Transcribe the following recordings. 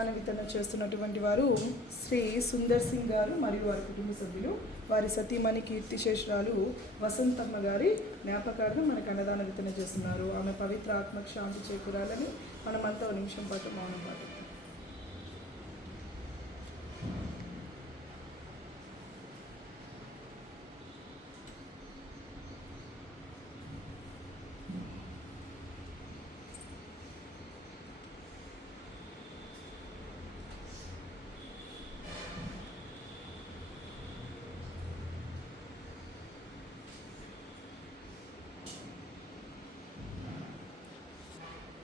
అన్నదాన వితరణ చేస్తున్నటువంటి వారు శ్రీ సుందర్ సింగ్ గారు మరియు వారి కుటుంబ సభ్యులు. వారి సతీమణి కీర్తిశేషురాలు వసంతమ్మ గారి జ్ఞాపకార్థం మనకు అన్నదాన వితరణ చేస్తున్నారు. ఆమె పవిత్ర ఆత్మకు శాంతి చేకూరాలని మనమంతా ఒక నిమిషం పాటు మౌనం పాటిద్దాం.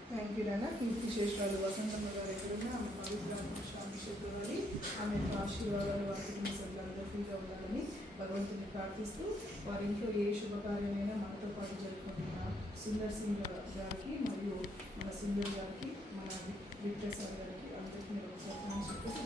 థ్యాంక్ యూ నాన్న. కీర్తిశేషురాలు వసంతమ్మ గారు ఎక్కడున్నా ఆమె పవిత్ర శాంతి చేకూరాలి, ఆమె ఆశీర్వాదాలు వారి కుటుంబ సభ్యులందరూ ఫ్రీగా ఉండాలని భగవంతుని ప్రార్థిస్తూ వారి ఇంట్లో ఏ శుభకార్యమైనా మనతో పాటు జరుపుకుంటున్న సుందర్ సింగ్ గారికి మరియు మన సుందర్ గారికి మన విక్టర్ సార్ గారికి అందరికీ మీరు ఒకసారి చెప్పేసి